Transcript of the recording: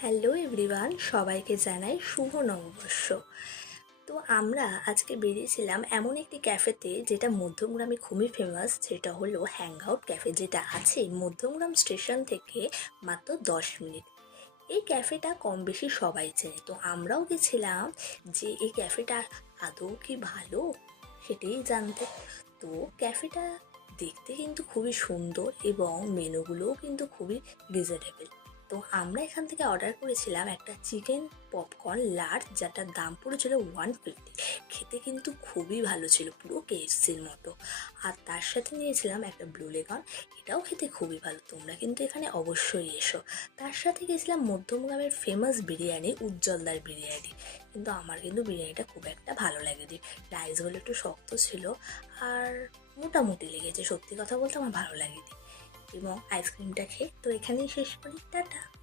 Hello everyone, সবাইকে জানাই শুভ নববর্ষ। তো আমরা আজকে বেরিয়েছিলাম এমন একটি ক্যাফেতে যেটা মধ্যমগ্রামে খুবই ফেমাস, যেটা হলো হ্যাংআউট ক্যাফে, যেটা আছে মধ্যমগ্রাম স্টেশন থেকে মাত্র 10 মিনিট। এই ক্যাফেটা কম বেশি সবাই চেনে, তো আমরাও গেছিলাম যে এই ক্যাফেটা আদৌ কি ভালো সেটাই জানতে। তো ক্যাফেটা দেখতে কিন্তু খুবই সুন্দর এবং মেনুগুলোও কিন্তু খুবই রিজনেবল। তো আমরা এখান থেকে অর্ডার করেছিলাম একটা চিকেন পপকর্ন লার্জ, যেটার দাম পড়েছিল 150। খেতে কিন্তু খুবই ভালো ছিল, পুরো কেএফসির মতো। আর তার সাথে নিয়েছিলাম একটা ব্লু লেগন, এটাও খেতে খুবই ভালো। তোমরা কিন্তু এখানে অবশ্যই এসো। তার সাথে গেছিলাম মধ্যমগ্রামের ফেমাস বিরিয়ানি, উজ্জ্বলদার বিরিয়ানি। কিন্তু আমার কিন্তু বিরিয়ানিটা খুব একটা ভালো লাগেনি। রাইসগুলো একটু শক্ত ছিল আর মোটামুটি লেগেছে, সত্যি কথা বলতে আমার ভালো লাগেনি। এবং আইসক্রিমটা খেয়ে তো এখানেই শেষ করি, টাটা।